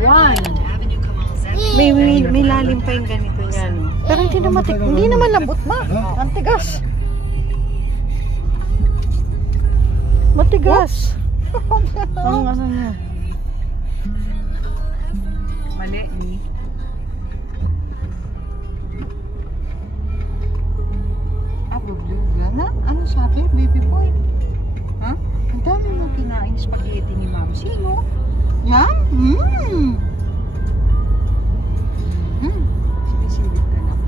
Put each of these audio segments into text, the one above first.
One. May lalim pa yung ganito niya, no? Pero hindi naman lambot ma. Ang tigas. Matigas. Ang ano niya. Mali, ni. Bubluga na? Ano sabi, baby boy? Ha? Ang dami mo kinain spaghetti ni ma'am. Sino? Yan? Sige, ka na.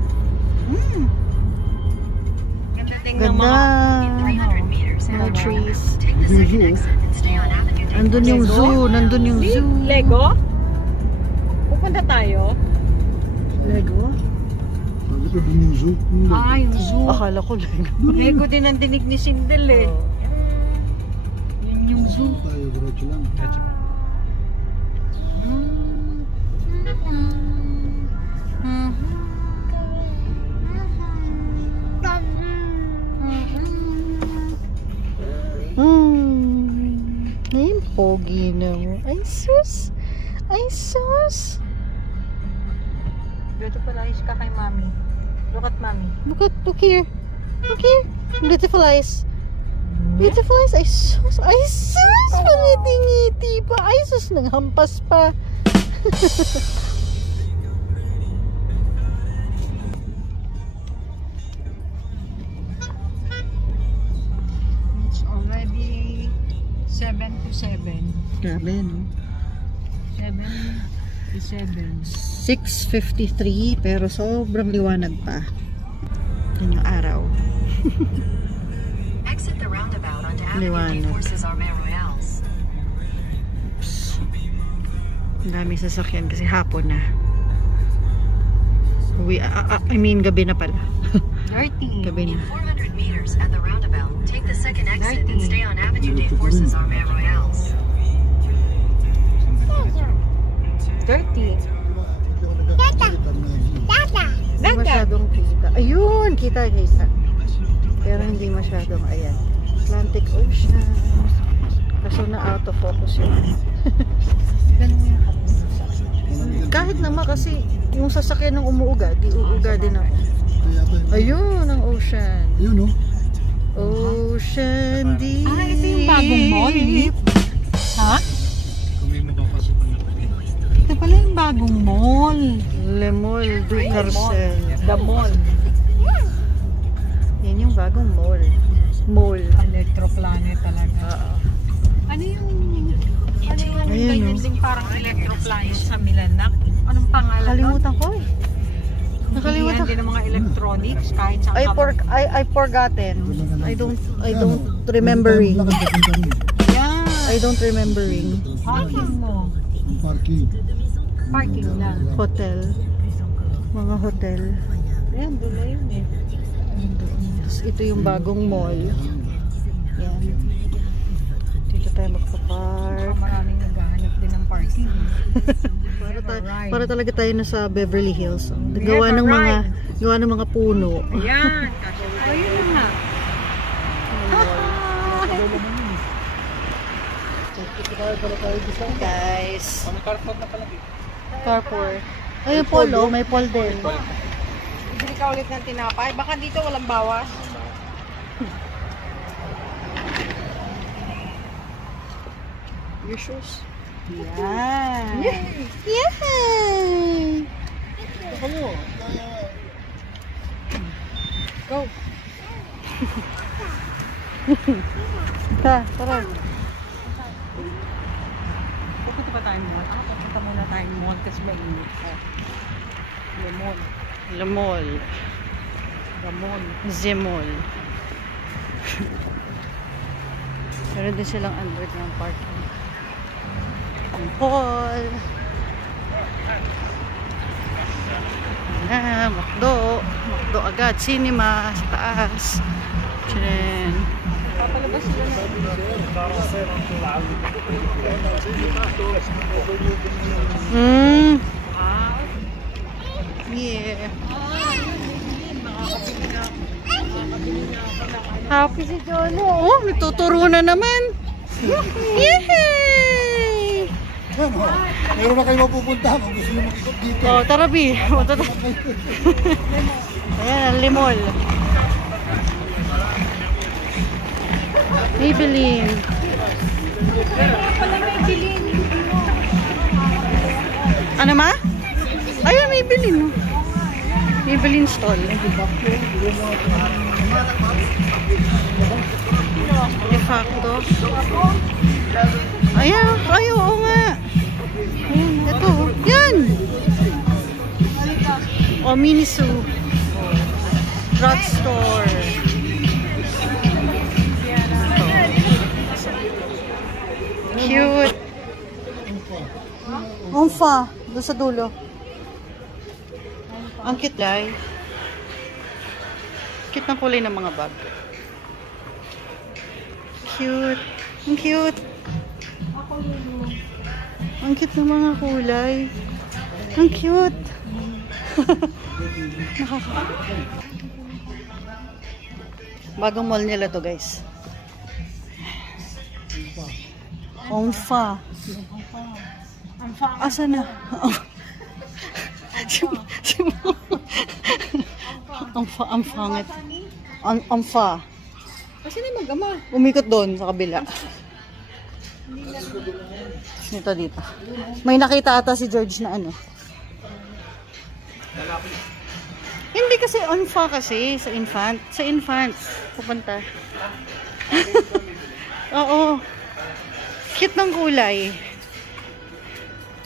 Ganda tingnan mga trees. Nandun yung zoo. Lego? Pupunta tayo? Lego? Yung zoo. Yung zoo. Akala ko Lego. Lego din ang dinig ni Sindel eh. Yun yung zoo. Tayo, diretso lang. Ayun, pogi na mo. Ay, sus. Beautiful eyes ka kay mami. Look at mommy. Look here. Beautiful eyes. Beautiful eyes. Ay, sus. Ngiti pa. Ay, sus. Nanghampas pa. It's already 7 to 7. Grabe, no? 7 to 7. 6:53 pero sobrang liwanag pa. Yan yung araw. Exit the roundabout onto Liwanag. Avenue Forces Armée Royales. Oops. Ang daming sasakyan kasi hapon na. Gabi na pala. Dirty. Gabi na. In 400 meters at the roundabout, take the second exit and stay on Avenue des Forces Armée Royales. Dirty. Hindi masyadong kita. Ayun! Kita. Pero hindi masyadong, ayan. Atlantic Ocean. Kaso na out of focus yun. Kahit naman kasi yung sasakyan ng umuuga, di uuga din ako. Ayun ang ocean. Ayun, no? Ocean deep. Ito yung bagong mall. Ha? Ito pala yung bagong mall. Le Mall du Carcel. The mall. Yan yung bagong mall. Electroplanet talaga. Ano yung ganyan no? din parang electroplanet sa Milanak? Anong pangalan? Nakalimutan ko eh. Nakalimutan din ng mga electronics kahit sa I forgotten. I don't remembering. Yeah. I don't remembering. Parking mo. Parking. Parking lang. Hotel. Mga hotel. Ayan, doon na yun eh. Ito yung bagong mall. Yan. Dito tayo magpa-park. Maraming naghahanap din ng parking. Para talaga tayo nasa Beverly Hills. Gawa ng mga puno. Ayan. Ayun na nga. Guys. Carport. Ay, polo. May pole din. Bili ka ulit ng tinapay. Baka dito walang bawas. Your shoes. Yan. Yay! Go. Tara. Pupunta pa tayo mall. Pupunta muna tayo mall kasi mainit. Le Mall. Zemol. Meron din silang underground parking. Ang hall. Makdo agad. Cinema sa taas. Chiren. Papalabas sila na. Yeah. Happy si Jolo. Oh, nagtuturo na naman. Yay! Meron na kayo mapupunta kung gusto nyo makikot dito. Oh, tara, B. Oh, tara. Ayan, ang limol. Maybelline. Ano ma? Ayun, Maybelline. Oh. Maybelline stall. De facto. Ayan, ay, oo nga. Ayan, ito. Yan! O, Miniso. Drugstore. Cute. Umfa. Doon sa dulo. Ang cute, day. Cute ng kulay ng mga bag. Cute. Ang cute. Ang cute ng mga kulay. Ang cute. Bagong mall nila to, guys. Umfa. Asa na? Ang fangit. Ang fa. Kasi na mag-ama. Umikot doon sa kabila. Dito, dito. May nakita ata si George na ano. Hindi kasi on fa kasi sa infant. Sa infant. Pupunta. Oo. Cute ng kulay.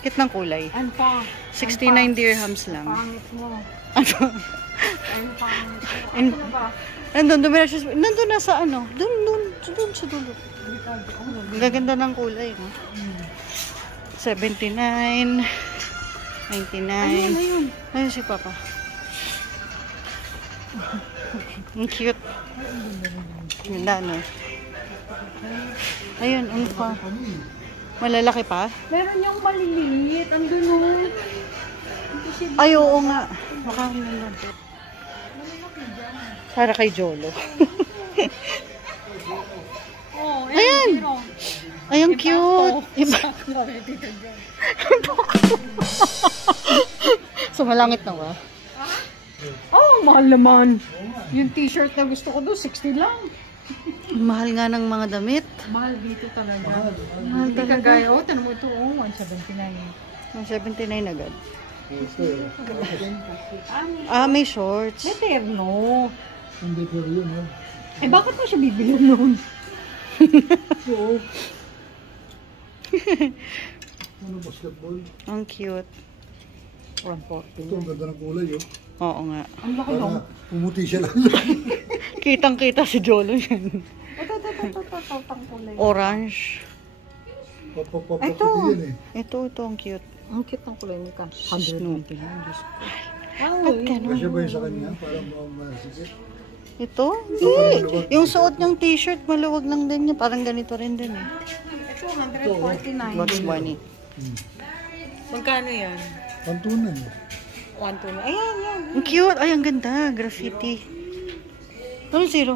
Cute ng kulay. Ano pa? 69 dirhams lang. Pangit mo. Ano? Ano pangit mo? And, Ano ba? nandun na sa ano. Doon sa dulo. Ang gaganda ng kulay, no? 79, 99. Ayun. Ayun si Papa. Ang cute. Ganda, no? Ayun, ano pa? Malalaki pa? Meron yung maliliit. Andun o. Ay, oo nga. Makakalimutan to. Para kay Jolo. Oh, Ayan! Ay, ang cute! Iba. Sumalangit na ba? Oh, mahal naman. Yung t-shirt na gusto ko doon, 60 lang. Mahal nga ng mga damit. Mahal dito talaga. Mahal Hindi talaga. kagaya, oh, tanong mo ito, oh, 179. Ang 79 agad. Ah, May shorts. Eterno. Hindi pero yun, ha? Eh, bakit mo siya bibili noon? Oo. Ano, basketball? Ang cute. 140. Ito, ang ganda ng kulay, oh. Oo nga. Ang laki lang. Para pumuti siya lang. Kitang-kita si Jolo yan. Ito, pang kulay. Orange. Papapapaputi Ito. yan, eh. Ito, ang cute. Ang cute ng kulay ni Cam. Snoopy. Wow, Kasya ba yun sa kanya? Para masigit. Ito? Hindi. Yung suot niyang t-shirt, maluwag lang din niya. Parang ganito rin din eh. ito, 149. Bugs Bunny. Magkano yan? Pantunan, eh. 129. Ayan, yan. Ang cute. Ay, ang ganda. Graffiti. Ano zero?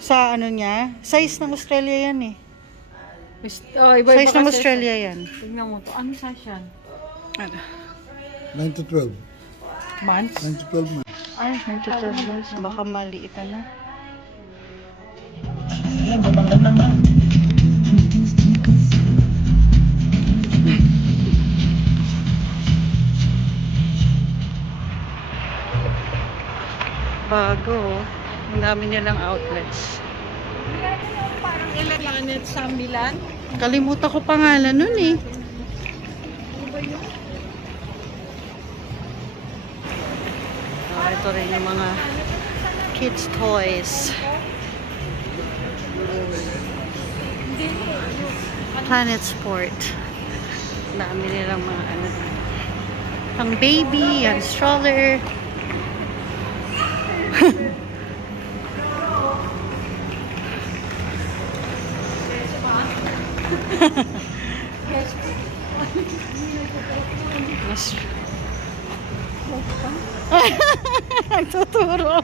Sa ano niya? Size ng Australia yan eh. Oh, iba-iba Size ng kasi Australia yan. Tignan mo to. Ano size yan? Ano? 9 to 12. Months? 9 to 12 months. Ay, 92 months. Baka maliit na. Bago. Ang dami nilang outlets. Parang Planet sa Milan. Kalimutan ko pangalan nun eh. Ito rin yung mga kids toys. Planet Sport. Dami nilang mga ano. Pang baby, yan, stroller. Mas nagtuturo.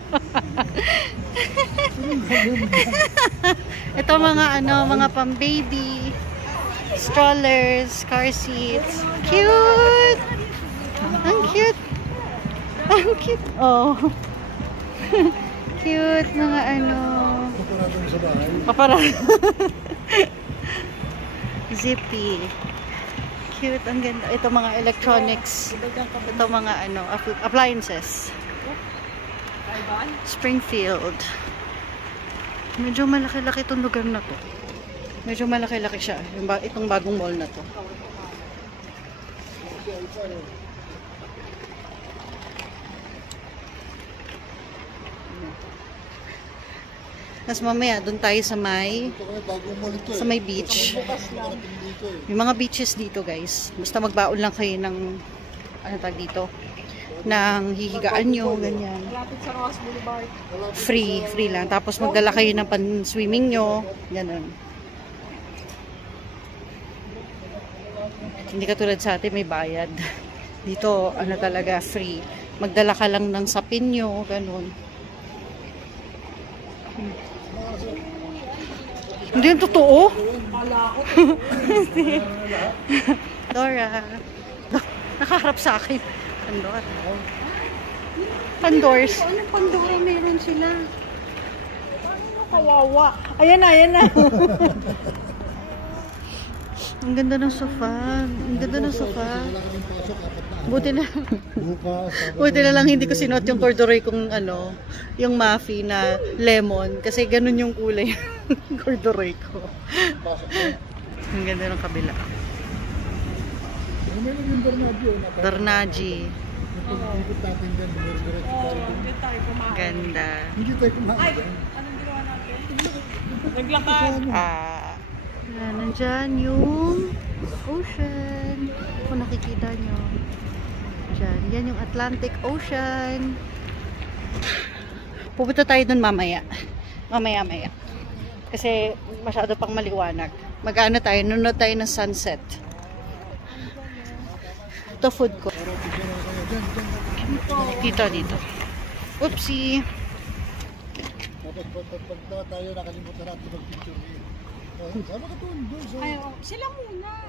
Ito mga ano, mga pang baby. Strollers, car seats. Cute! Ang cute! Ang cute! Oh. Cute mga ano. Paparadong sa bahay. Zippy. Cute, ang ganda. Ito mga electronics. Ito mga ano, appliances. Springfield. Medyo malaki-laki itong lugar na to. Medyo malaki-laki siya. Itong bagong mall na to. Tapos mamaya, doon tayo sa may beach. May mga beaches dito, guys. Basta magbaon lang kayo ng ano tag dito, ng hihigaan nyo, ganyan. Free lang. Tapos magdala kayo ng pan-swimming nyo, ganun. Hindi katulad sa atin, may bayad. Dito, ano talaga, free. Magdala ka lang ng sapin nyo, ganun. Hindi yung totoo. Dora. Nakaharap sa akin. Pandora. Pandors. Anong Pandora meron sila? Kawawa. Ayan na. Ang ganda ng sofa. Buti na lang hindi ko sinuot yung corduroy kung ano, yung Mafi na lemon. Kasi ganun yung kulay ng corduroy ko. Ang ganda ng kabila. Bernaji. Ganda. Hindi tayo kumain. Naglakad. Nandyan yung ocean. Kung nakikita nyo. Dyan. Yan yung Atlantic Ocean. Pupunta tayo dun mamaya. Mamaya. Kasi masyado pang maliwanag. Mag-ano tayo? Nunod tayo ng sunset. Ito food ko. Dito. Oopsie. Pag tayo nakalimutan natin mag-picture. Sama ka doon. Sila muna.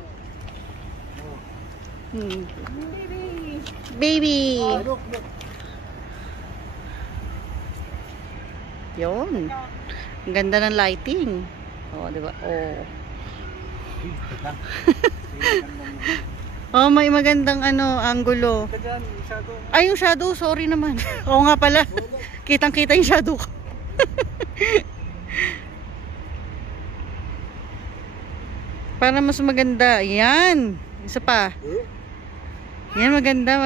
Baby. Look. Yun. Ang ganda ng lighting. Oh, di ba? Oh. Oh, may magandang ano, angulo. Ay, yung shadow, sorry naman. Oo nga pala. Kitang-kita yung shadow ko. Para mas maganda. Yan. Isa pa. Yan, maganda.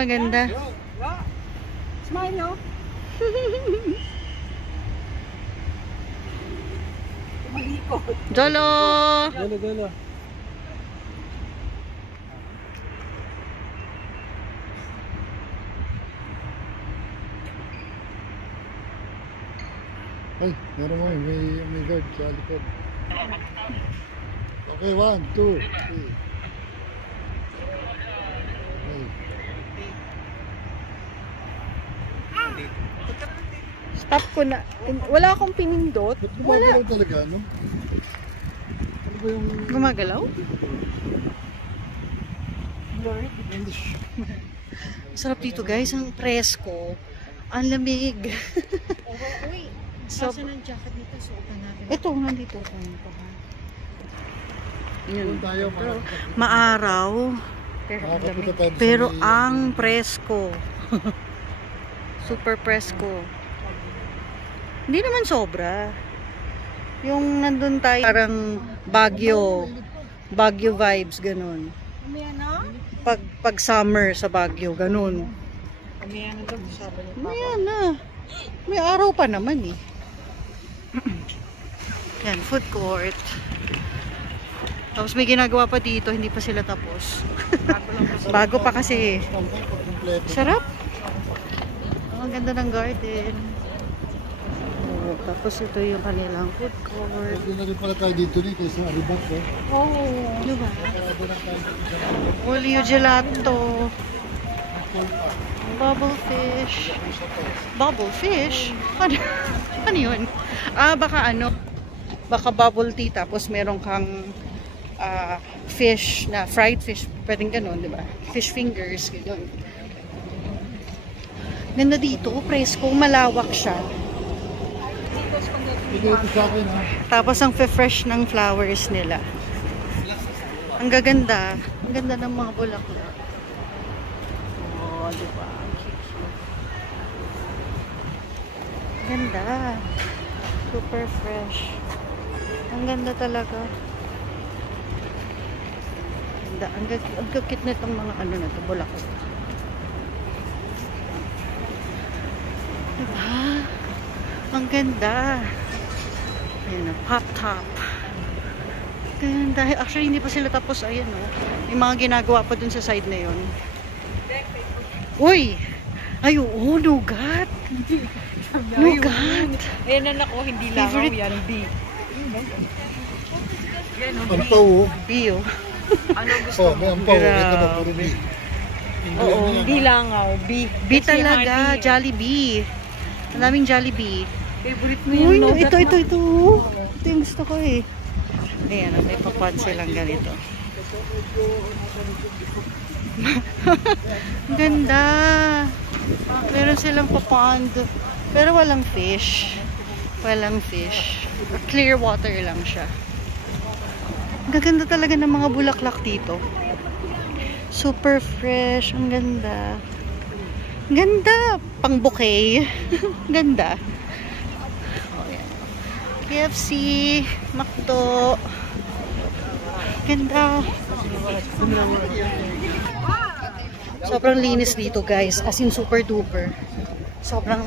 Smile, no? Jolo! Gala. Ay, meron mo. May guard sa likod. Okay, 1, 2, 3. Stop ko na. Wala akong pinindot. Ba't gumagalaw talaga, no? Ano ba yung... Gumagalaw? English? Sarap dito, guys. Ang presko. Ang lamig. So, Saan ang jacket nito? Suotan natin. ito, nandito. Yun. Tayo, Maaraw. makakapunta tayo sa Pero may- ang presko. Super presko. Hindi naman sobra. Yung nandun tayo, parang Baguio vibes, ganun. May ano? Pag summer sa Baguio, ganun. May ano doon? Sabi ni Ayan na. May araw pa naman eh. Yan, food court. Tapos may ginagawa pa dito, hindi pa sila tapos. Bago pa kasi. Kompleto. Sarap. Ang ganda ng garden. Oh, tapos ito yung kanilang food court. Pwede na rin pala tayo dito sa Arribat, eh. Oh, di ba? Parado lang tayo sa Olio gelato. Bubble fish. Bubble fish? Ano yun? Baka bubble tea tapos meron kang fish na fried fish, pwedeng ganun, di ba? Fish fingers, ganun. Ganda dito, presko, malawak siya. Ito sa akin ha. Tapos ang fresh ng flowers nila. Ang gaganda. Ang ganda ng mga bulaklak. Oh, di ba? Ganda. Super fresh. Ang ganda talaga. Ganda. Ang gagkit na itong mga ano na ito, bulaklak. Diba? Ang ganda. Ayan, pop top. Ganda. Actually, hindi pa sila tapos. Ayan, no? May mga ginagawa pa dun sa side na yun. Uy! Ay, oo, nugat. Nugat. Ayan na ako, hindi lang ako yan, B. Ampaw oh. Bio. Ano gusto Oh, may ampaw. Ito na puro B. Oo. Hindi lang ako, B. B talaga. Jollibee. Ang daming Jollibee. Favorite mo Uy, yung ito. Ito yung gusto ko eh. Ayan, may papad silang ganito. Ganda. Meron silang papand. Pero walang fish. Walang fish. Clear water lang siya. Ang gaganda talaga ng mga bulaklak dito. Super fresh. Ang ganda. Ang ganda. Pang bouquet. Ganda. Oh, yan. KFC. McDo. Ganda. Sobrang linis dito, guys. As in, super duper. Sobrang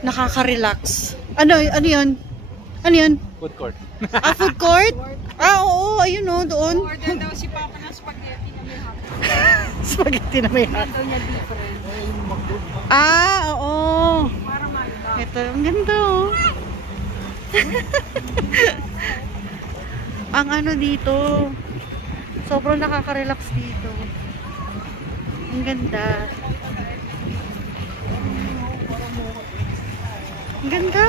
nakaka-relax. Ano yun? Ano yun? Food court. Food court? Oo, ayun o, doon. order daw si Papa ng spaghetti na may hot. Spaghetti na may hot. Daw niya different. Oo. Para malita. Ito, ang ganda oh. Ang ano dito, sobrang nakaka-relax dito. Ang ganda. Ang ganda.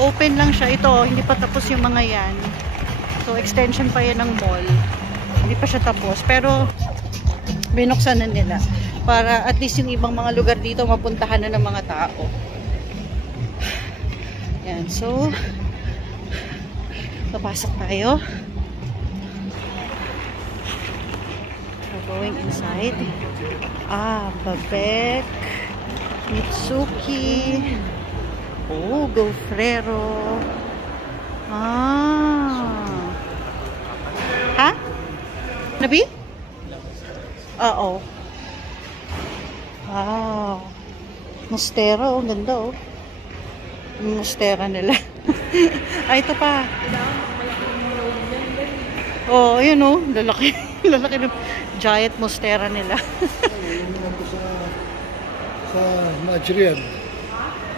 Open lang siya. Ito, hindi pa tapos yung mga yan. So, extension pa yan ng mall. Hindi pa siya tapos. Pero, binuksan na nila. Para at least yung ibang mga lugar dito mapuntahan na ng mga tao. Yan. So, papasok tayo. We're going inside. Babek. Mitsuki. Oh, Gofrero. Ha? Nabi? Oo. Wow. Mustero. Ang ganda oh. Yung mustera nila. Ay, ito pa. Oh, yun oh. Lalaki. Lalaki ng giant mustera nila. Sa Madrian.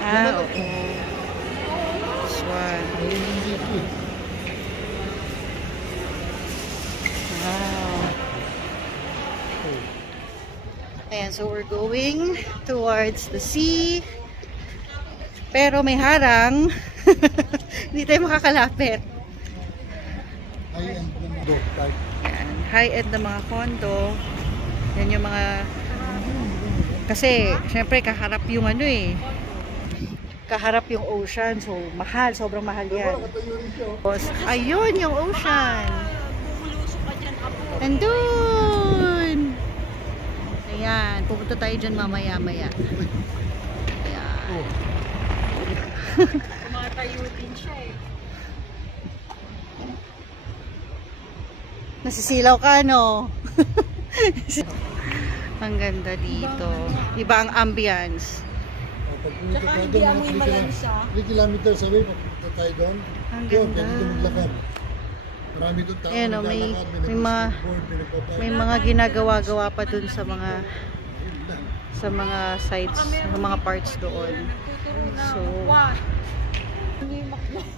Okay. This one. Wow. Ayan, so we're going towards the sea. Pero may harang. Hindi tayo makakalapit. High-end ng dog type. Ayan, high-end na mga condo. Yan yung mga... Kasi, syempre, kaharap yung ano eh. Kaharap yung ocean. So, mahal. Sobrang mahal yan. Tapos, ayun yung ocean. Nandun! Ayan. Pupunta tayo dyan mamaya-maya. Ayan. Tumatayo din siya eh. Nasisilaw ka, no? Ang ganda dito. Iba ang ambience. Tsaka hindi amoy malansa. 3 kilometers away, papunta tayo doon. Ang Doon, ganda. pwede doon maglakad. Marami doon tao Ayan, oh, naglalakad, may mga ginagawa-gawa pa dun sa mga sides, sa mga parts doon. So,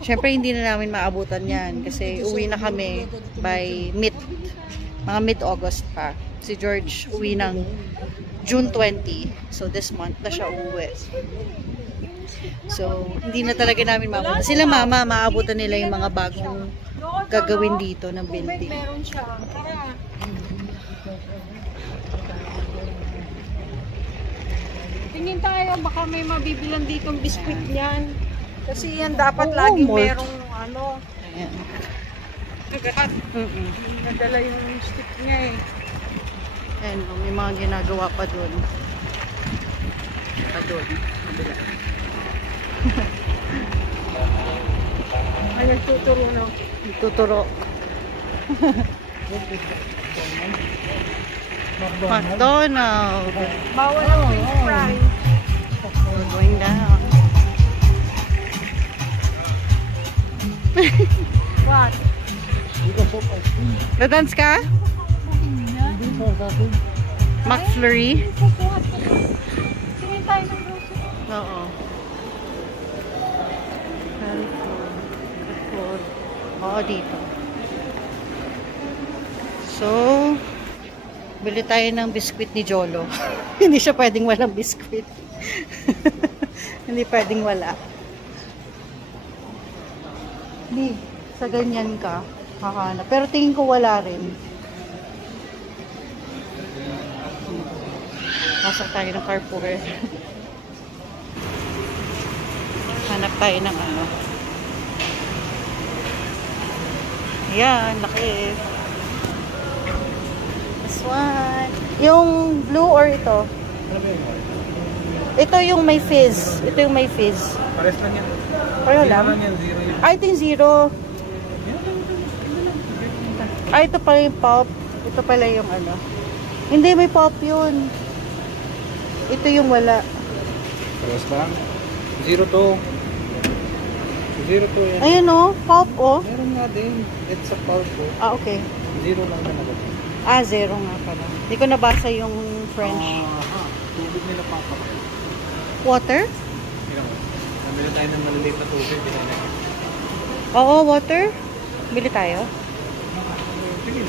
syempre hindi na namin maabutan yan kasi uwi na kami by mga mid-August pa. Si George uwi ng June 20. So, this month na siya uwi. So, hindi na talaga namin maabutan. Sila mama, maabutan nila yung mga bagong gagawin dito ng building. Meron siya. Tara. Tingin tayo, baka may mabibilan ditong biskwit niyan. Kasi yan dapat Oo, laging malt. merong ano. Ayan. Kagat. Nadala yung stick niya eh. Ayan, may mga ginagawa pa doon. Pa doon. Kabila. Ay, nagtuturo na. Tuturo. McDonald. Bawal ang french fry. We're going down. What? Dadance ka? Hindi pa sa atin. McFlurry? Tingin tayo ng grocery. Oo. Oo, dito. So, bili tayo ng biskwit ni Jolo. Hindi siya pwedeng walang biskwit. Hindi pwedeng wala. Hindi, sa ganyan ka, hahanap. Pero tingin ko wala rin. Pasok tayo ng Carrefour. Hanap tayo ng ano. Ayan, laki. This one. Yung blue or ito? Ito yung may fizz. Ito yung may fizz. Pares lang yan. Pareho lang? Yan, zero yan. Ay, ito yung zero. Ay, ito pala yung pop. Ito pala yung ano. Hindi, may pop yun. Ito yung wala. Pares lang. Zero to. Zero to yan. Ayun o, pop o. Meron nga din. It's a pulpo. Ah, okay. Zero lang talaga. Ah, zero nga pala. Hindi ko nabasa yung French. Aha. Tubig nila papakit. Water? Tingnan mo. Nabili tayo ng maliliit na tubig. Oo, water. Bili tayo. Sige,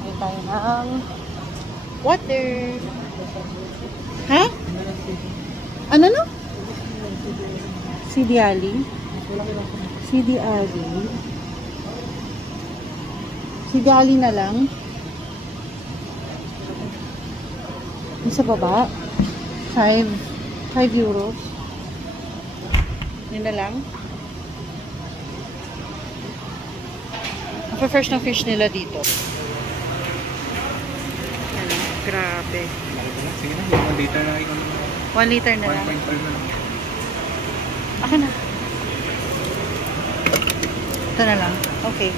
Bili tayo ng water. Ha? Ano no? CD Ali? CD Ali? CD Ali na lang? Yung sa baba? 5 euros? Yun na lang? Ang fresh ng fish nila dito. Ano? Grabe. Sige na, yung dito na ikaw naman. 1 liter na lang. 1.5 na lang. Akin na. Ito na lang. Okay.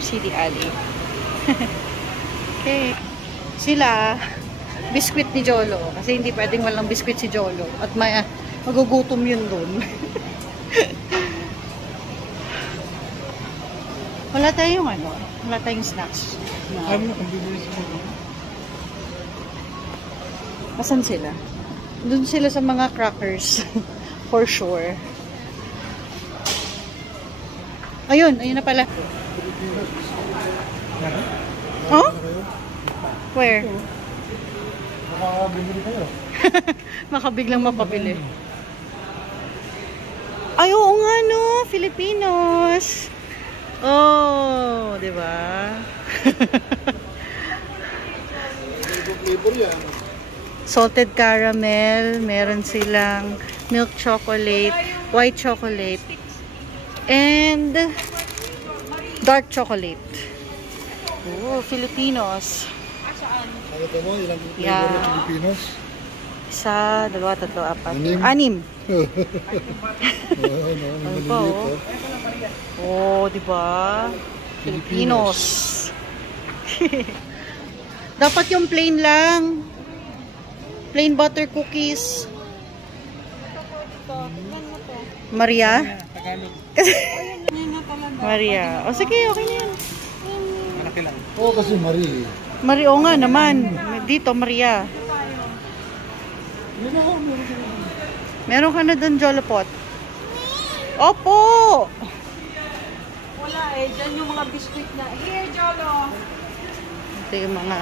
CD Ali. Okay. Sila, biskwit ni Jolo. Kasi hindi pwedeng walang biskwit si Jolo. At may, magugutom yun doon. Wala tayong ano. Wala tayong snacks. Ano na kung bibili sa mga? Asan sila? Doon sila sa mga crackers. For sure. Ayun, ayun na pala. Oh? Where? Makakabili kayo. Makabiglang mapabili. Ay, oo nga no, Filipinos. Oh, di ba? Flavor yan. Salted caramel, meron silang milk chocolate, white chocolate, and dark chocolate. Oh, Filipinos. Nakita mo, ilang flavor Yeah. ng Pilipinos? Isa, dalawa, tatlo, apat. Anim. 6. Ano pa, oh? Oh, di ba? Filipinos. Dapat yung plain lang. Plain butter cookies. Maria? Tagalog. Maria. O sige, okay na yan. Malaki lang. Oo, kasi Marie. Maria, o nga naman. Dito, Maria. Yun na, meron ka na. Meron ka na doon, Jolopot. Opo! Wala eh. Diyan yung mga biskwit na. Here, Jolo. Ito yung mga...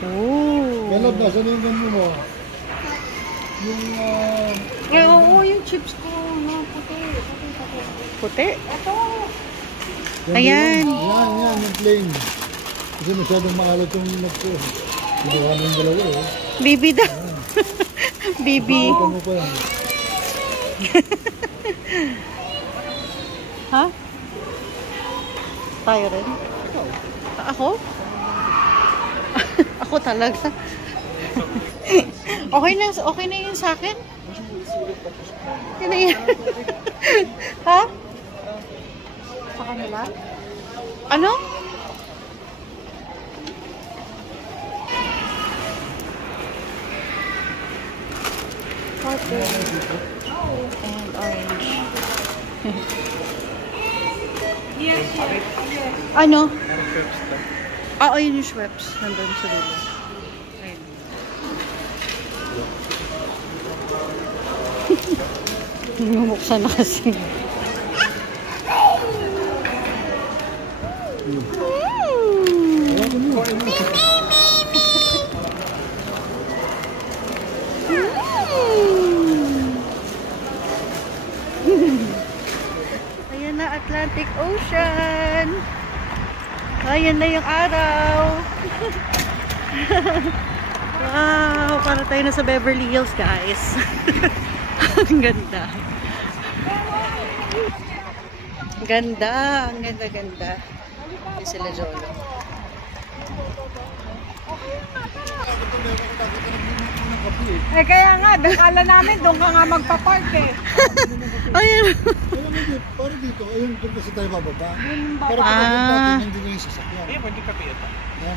Oh! Melod, nasa na yung ganun mo? Yung, Oo, yung chips ko. No, puti. Puti. Ito. Ayan. Yan, yung plain. Kasi masyadong maalat yung nagko. Ginawa na yung dalawa eh. Bibi daw. Bibi. Ito mo pa yan. Ha? Tayo rin? Ako? Ako talaga. Okay na yun sa akin? Okay na yan. Ha? Sa kanila? Ano? Water. And orange. Yes. Ano? Meron chips to. Ayun yung Schweppes. Nandun sa dulo. Ayun. Bumuksan na kasi. Ayan na, Atlantic Ocean. Ayan na yung araw. Wow, para tayo na sa Beverly Hills, guys. Ang ganda. Ganda, ang ganda-ganda. Ayan sila Jolo. Eh kaya nga, akala namin doon ka nga magpa-park eh. Ayan. Para dito, ayun kung kasi tayo bababa. Para Ah. kapag natin, hindi na yung sasakyan. Eh, pwede kape ito. Ha?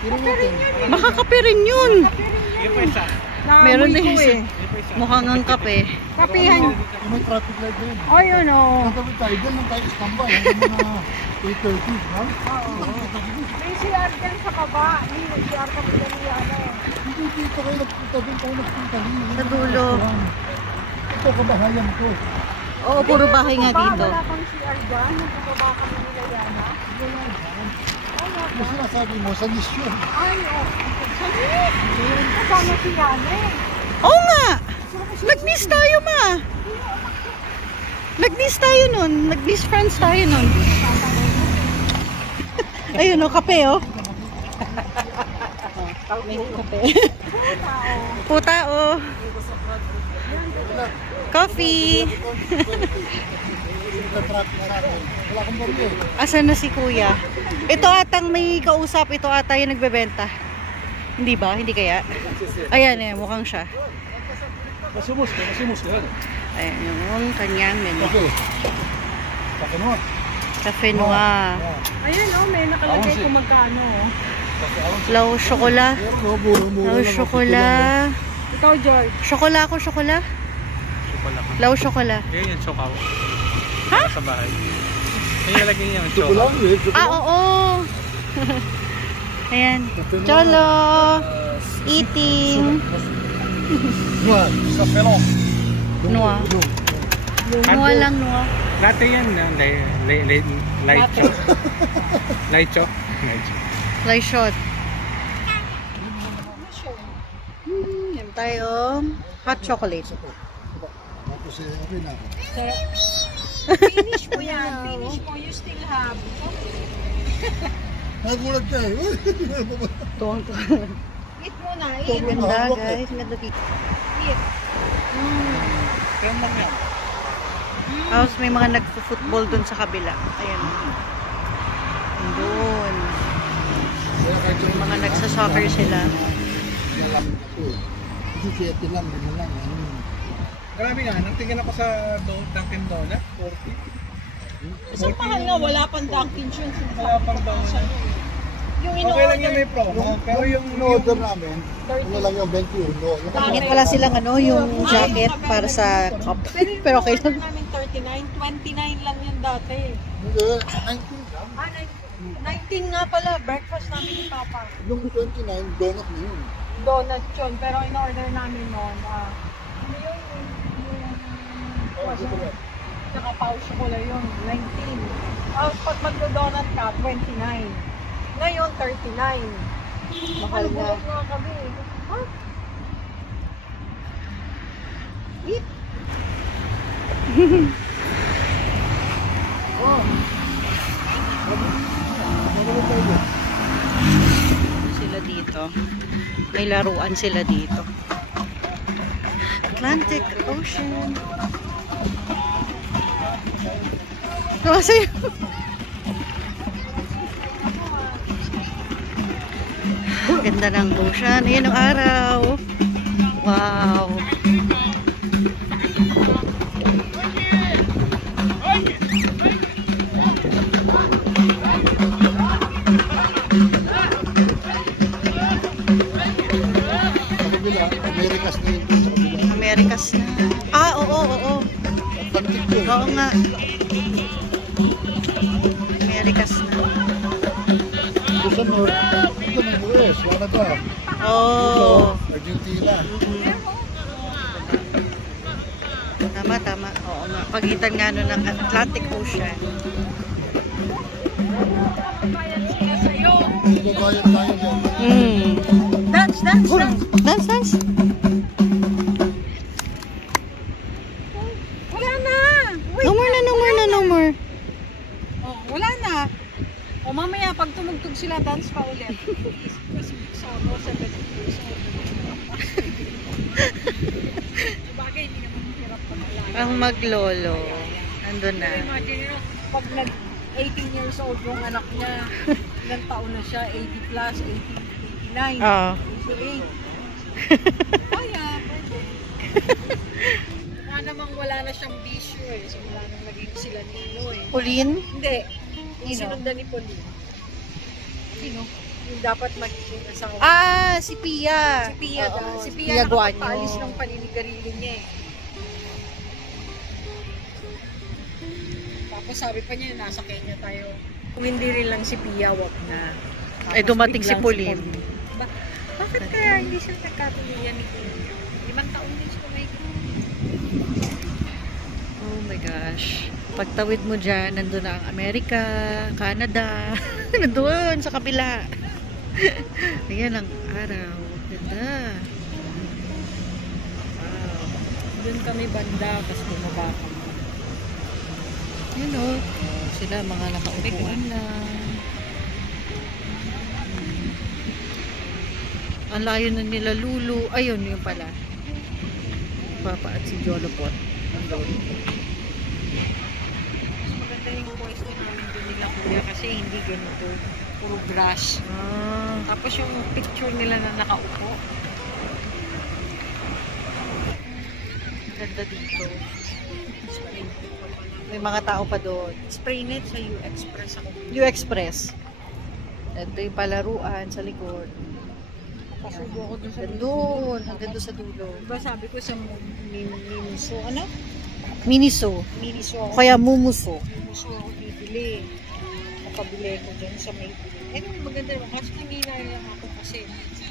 Pero natin. Makakape rin yun. Yung pa isa. Meron din ko eh. Yung pa isa. mukhang ang kape. Kapihan. Yung may traffic light na yun. Oh, yun oh. Katabi tayo dyan, nung tayo standby. Hanggang mga 8:30. Ha? May CR dyan sa baba. May CR kami dyan ni ano. Hindi dito kayo nagpunta doon tayo nagpunta din. Sa dulo. Ito, kabahayan ko. Oo, puro bahay nga dito. Wala pang CR dyan. Nagpababa kami nila Yana. Yung sinasabi mo, sa misyon. Ay, oh. Salit! Kasama si Yana eh. Oo nga! Nag-miss tayo, ma! Nag-miss tayo nun. Nag-miss friends tayo nun. Ayun, oh, kape, oh. May kape. Puta, oh. Coffee. Wala kang baril. Asan na si kuya? Ito atang may kausap. Ito ata yung nagbebenta. Hindi ba? Hindi kaya? Ayan, eh, mukhang siya. Masimus ka. Ayan yung kanyang menu. Okay. Pakinuha. Cafe Noir. Ayun oh, may nakalagay kung magkano oh. Law chocolat. Pero mura-mura Law lang. chocolat. Ikaw, George. Chocolat ko, chocolat. Chocolate ka. Law chocolat. Yan yung chokaw. Ha? Sa bahay. Yan yung lagay niya yung Ito ko chokaw. lang eh. Ito ko Ah, lang. oo. Ayan. Cholo. Eating. Yan. Sa pelong. Noa. Noa lang, Noa. Latte yan. Laicho. Laicho. Light shot. Yan tayo. Hot chocolate. Tapos eh, okay na. Finish mo yan. Finish mo. You still have. Nagulat ka eh. Tuwang Eat mo na. Ito, Eat. Ganda, guys. Ganda dito. Eat. Kaya lang yan. Tapos may mga nagpo-football dun sa kabila. Ayan. Doon. Kaya kahit May mga nagsasoccer sila. Nalang ako eh. Kasi siyete lang, yun lang. Grabe nga, nang tingin ako sa Dunkin Donut, 40. Isang mahal nga. Wala pang Dunkin Jones. Wala pang donut. Yung Okay lang yan may promo, pero yung In-order namin, ano lang yung 21. Bakit wala silang ano, yung jacket para sa cup. Pero okay lang. namin 39. 29 lang yun dati. Hindi, 19 lang. 19 nga pala. Breakfast namin ni Papa. Yung 29, donut na yun. Donut yun. Pero in-order namin noon. Ano yun? Yung tsaka pau chocolate yun. 19. Pag magdo-donut ka, 29. Ngayon, 39. Mahal nga kami. Sila dito. May laruan sila dito. Atlantic Ocean. Kasi ganda ng ocean. Ayan ang araw. Wow. Amerikas na yun sa kabila. Amerikas na. Ah, oo. Atlantic yun. Oo nga. Amerikas na. Doon sa North, ito ng US, Canada. Oh. Argentina. Tama. Oo nga. Pagitan nga nun ng Atlantic Ocean. Babayan tayo dyan. Dance. Dance. Wala na! No more. Oh, wala na. O mamaya, pag tumugtog sila, dance pa ulit. Kasi sa ako, 7 years old. Bagay, hindi naman hirap pag alaga. Ang maglolo. Andun na. Imagine nyo, pag nag 18 years old yung anak niya, ilang taon na siya, 80 plus, 89, Oo. 88. Kaya, pwede. Wala na siyang bisyo eh. Simula nang naging sila ni Ino eh. Pauline? Hindi. Yung Sino? sinundan ni Pauline. Sino? Yung dapat magiging asawa. Ah, si Pia. Si Pia. Oo, Si Pia Guanyo. nakapagpaalis ng paninigarilyo niya eh. Tapos sabi pa niya, nasa Kenya tayo. Kung hindi rin lang si Pia, wag na. Ay, dumating si Pauline. Bakit kaya hindi sila nagkatuloyan ni Pauline? 5 taon din sila may Oh my gosh. Pagtawid mo dyan, nandun na ang Amerika, Canada. Nandun sa kabila. Ayan ang araw. Ganda. wow. Doon kami banda, tapos bumaba kami. Yun o. Sila mga nakaupuan lang. Ang layo na nila Lulu. Ayun, yun pala. Papa at si Jolopot. Andun. Maganda yung pwesto namin doon nila kuya kasi hindi ganito. Puro grass. Ah. Tapos yung picture nila na nakaupo. Ganda dito. May mga tao pa doon. Spray net sa U-Express ako. U-Express. Ito yung palaruan sa likod. Pasubo ako doon sa Doon. Hanggang doon sa dulo. Diba sabi ko sa Miniso, ano? Miniso. Miniso O ako. kaya Mumuso. Miniso ako bibili. Nakabili ko dyan sa may... Anyway, maganda naman. Kasi nanginay lang ako kasi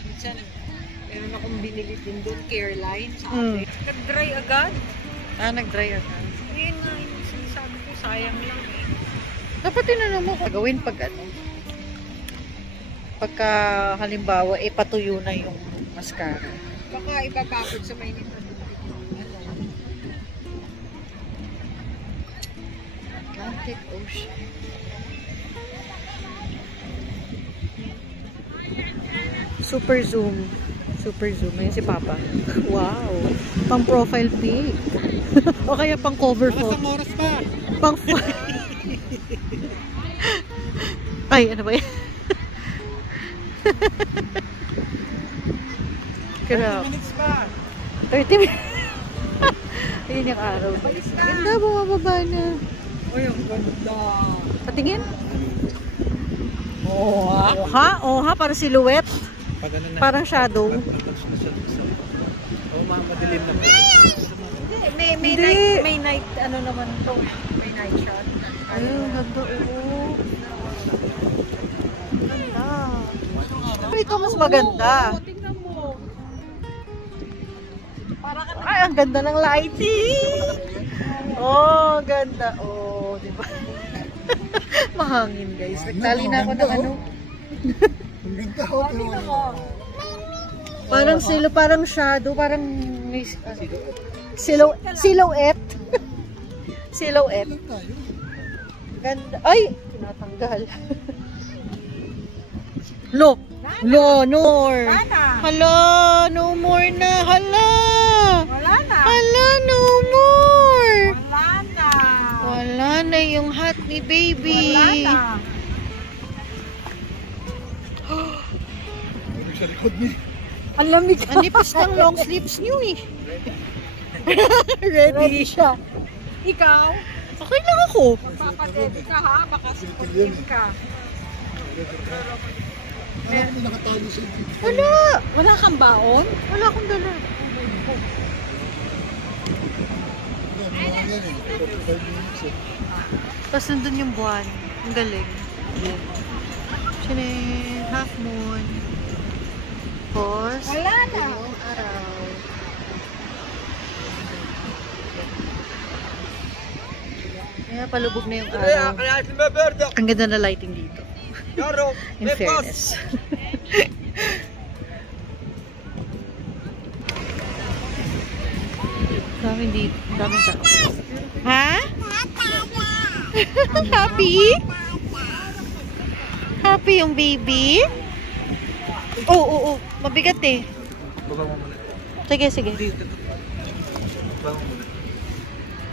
minsan meron akong binili din doon, Careline sa akin. Nag-dry agad. Ah, nag-dry agad. Ayun nga, yung sinasabi ko, sayang lang eh. Dapat tinanong mo gagawin pag ano. Pagka halimbawa, patuyo na yung mascara. Baka ipapagod sa mainit na tubig. Atlantic Ocean. Super zoom. Super zoom. Ayun si Papa. Wow. Pang profile pic. O kaya pang cover photo. oras pa? Pang Ay, ano ba yan? Grabe. Minutes pa. 30 minutes. Ayun yung araw. Ganda, bumababa na. Uy, ang ganda. Patingin? Oh, Oha, parang silhouette. Pag ano na. Parang shadow. Oo, madilim na po. May Hindi. night, ano naman to. May night shot. Ayun, ganda. Oo. Ganda. Pero ito mas maganda. Oh, tingnan mo. Para ka Ay, ang ganda ng lighting. Oh, ganda. Oh, di ba? Mahangin, guys. Nagtali na ako ng ano. Ang ganda ho. tingnan mo. Parang shadow, parang may silhouette. Silhouette. Ganda. Ay! Tinatanggal. No more. Hala, no more na. Hala, no more. Wala na yung hat ni baby. Sa likod niya. Ang lamig. Ang nipis ng long sleeves niyo eh. Ready siya. Ikaw, Okay lang ako. papadede ka ha, baka sipagin ka. Ano kami nakatali sa inyo? Wala. Wala kang baon? Wala akong dala. Yan eh. 45 minutes eh. Tapos nandun yung buwan. Ang galing. Chine, half moon. Pause. Wala na. Yung araw. Kaya palubog na yung araw. Ang ganda na lighting dito. In fairness. Daming dito. Daming tao. Ha? Happy? Happy yung baby? Oo. Mabigat eh. Sige.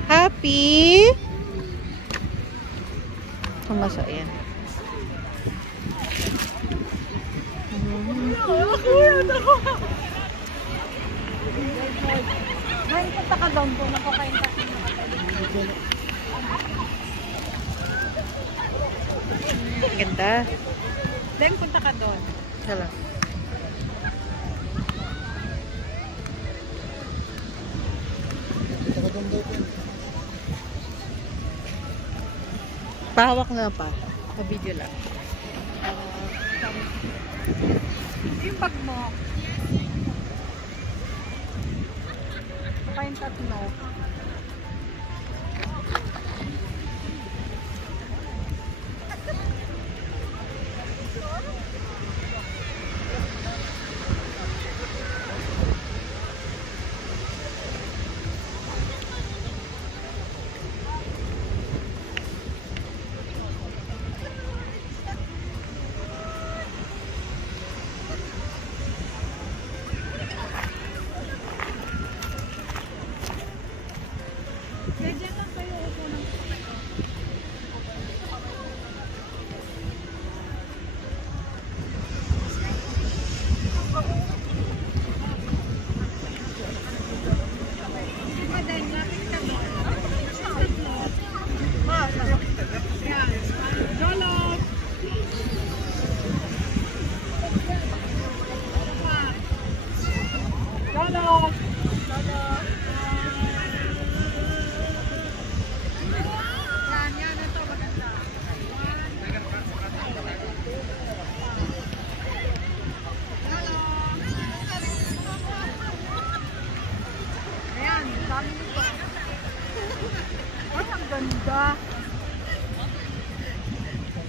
Happy? Pumasa yan. Ngayon punta ka doon po, nakakain ka. Ganda. Then punta ka doon. Hala. Pahawak na pa. Pa-video lang. Yung bag mo. Pa yung tatlo.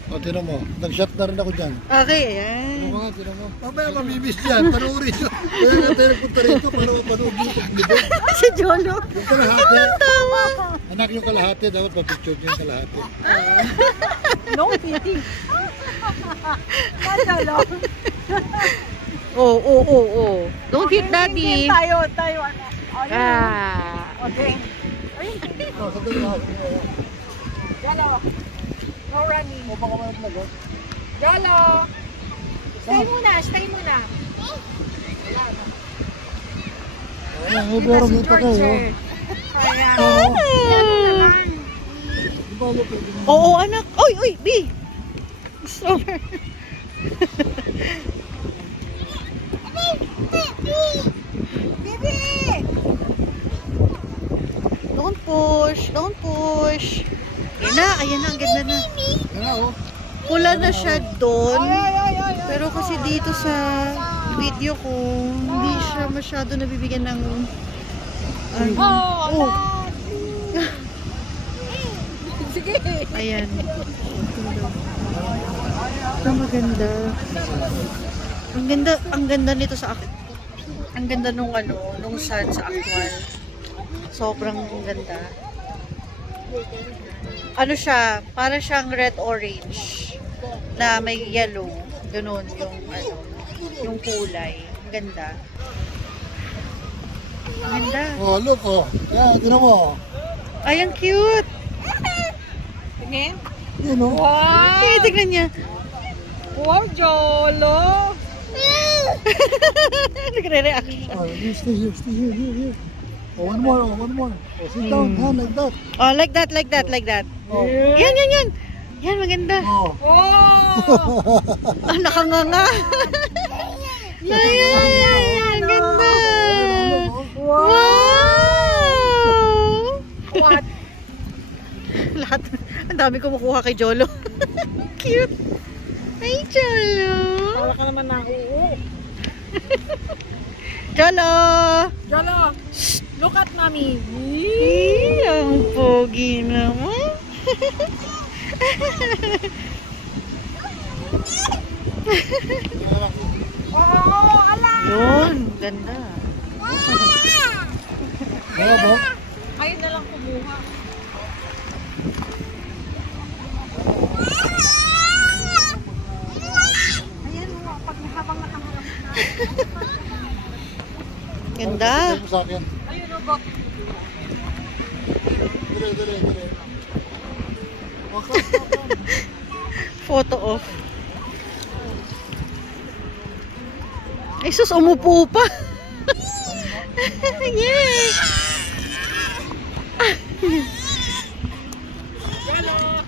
O, tinan mo. Nag-shot na rin ako dyan. Okay, ayan. Ano mga, tinan mo. Mamaya mamimiss dyan. Panoorin nyo. Kaya nga tayo nagpunta rito. Panood dito. Si Jolo. Yung kalahati. Tawa. Anak yung kalahati. Dapat pa-picture nyo yung kalahati. No pity. Madalo. Oh. Don't hit daddy. Tayo. Okay. O, sa tayo. Galo. No running. O, baka malaglag. Galo. Stay muna. Ayan, may pero dito kayo. Ayan. Oo, anak. Oy, B. Stopper. Bibi! Don't push. Ayan na, ang ganda na. Ayan, o. Pula na siya doon. Pero kasi dito sa video ko, hindi siya masyado nabibigyan ng Sige. Ayan. Ito maganda. Ang ganda nito sa akin. Ang ganda nung nung sun sa actual. Sobrang ganda. Ano siya, para siyang red-orange na may yellow. Ganun yung kulay. Ang ganda. Ang ganda. Oh, look, oh. Yan, tinan mo. Ay, ang cute! Tingin? Yan, oh. Wow! Ay, tignan niya. Wow, Jolo! Nagre-react siya. Oh, you stay here. Oh, one more. Oh, sit down, like that. Oh, like that. Oh. Yan. Yan, maganda. Oh. Wow! Ah, nakanganga. Ayan, ang ganda. Wow! What? Lahat. Ang dami kumukuha kay Jolo. Cute. Ay, Jolo. Para ka naman na Jolo! Jolo! Look at mommy! Ang pogi naman. Oh, ala! Yun, ganda. Ano ba? Kayo na lang kumuha. Ayan mo, pag habang nakaharap na. Ganda. Ano mo sa akin? Ayun o, bak. Dali. Photo off. Ay, sus, umupo pa. Yay! Jolo!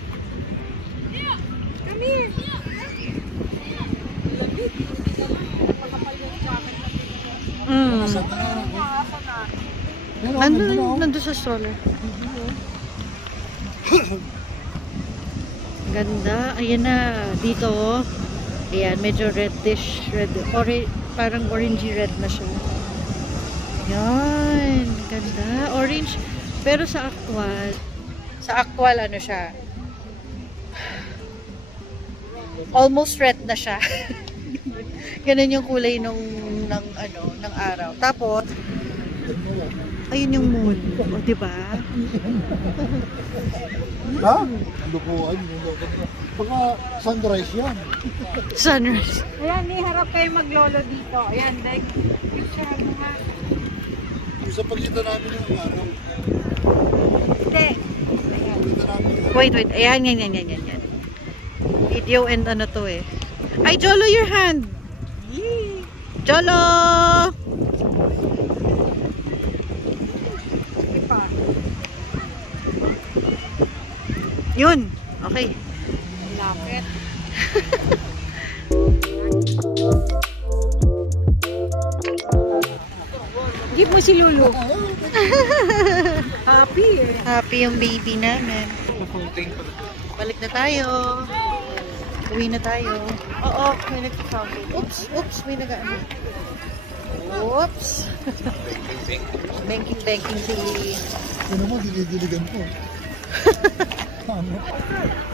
Come here! Labit. Makapal yung jacket na Saan na nga? Yan, oh, nandun na, oh. Nandun sa stroller. Ganda. Ayan na. Dito. Ayan, medyo reddish. Parang orangey red na siya. Yan. Ganda. Orange. Pero sa actual ano siya? Almost red na siya. Ganun yung kulay ng araw. Tapos, ayun yung moon. O, diba? Ha? Lukuhan. Baka sunrise yan. Sunrise. Ayan, harap kayo maglolo dito. Ayan, like, picture mo nga. Yung sa pagitan namin yung araw. Hindi. Pagitan namin yung Wait. Ayan, yan. Video and ano to eh. Ay, Jolo, your hand! Yee. Jolo! Yun. Okay. Lapit. Give mo si Lulu. Happy eh. Happy yung baby namin. Balik na tayo. Uwi na tayo. Oo, may nag-fountain. Oops, may nag-ano. Oops. Banking si... Ano mo, dinidiligan ko. Ano?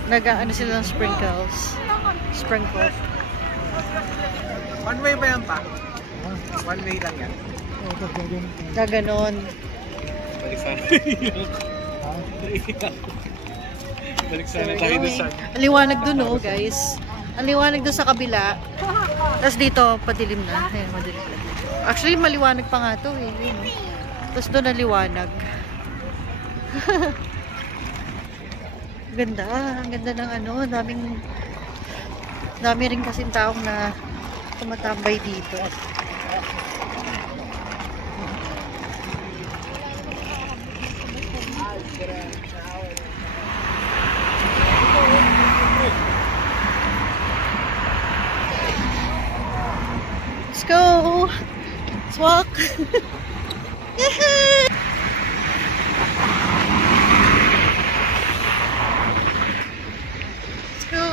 Nag-ano sila ng sprinkles. Sprinkle. One way ba yan pa? One way lang yan. Gaganon. Balik sana tayo doon sa... Ang liwanag dun oh, guys. Ang liwanag dun sa kabila. Tapos dito, padilim na. Ayan, madilim na. Actually, maliwanag pa nga to eh. Yun, oh. Tapos doon ang liwanag. Ganda. Ang ganda ng ano. Dami rin kasing taong na tumatambay dito. Let's go! Let's walk! Let's go!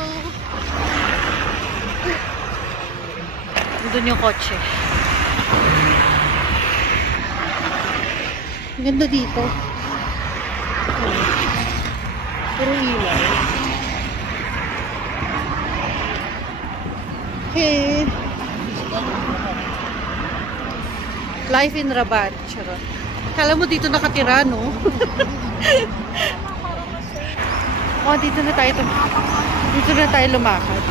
Doon yung kotse. Ang ganda dito. Puro ilaw. Okay. Life in Rabat. Charot. Kala mo dito nakatira, no? Oh, dito na tayo lumakad.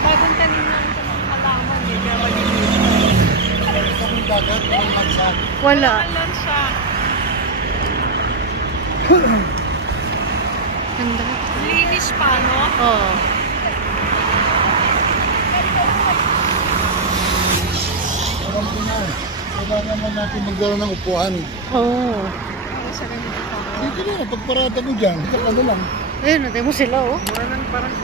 Bagong tanim lang sa mga halaman. Medyo malinis. Ang dagat, ang lansa. Wala. Alam siya. Ganda. Linis pa, no? Oh. Alam ko na. Kailangan naman natin magkaroon ng upuan. Oh. Dito na, pagparada mo dyan. Saka na lang. Ayun, natin mo sila, oh. Mura lang parang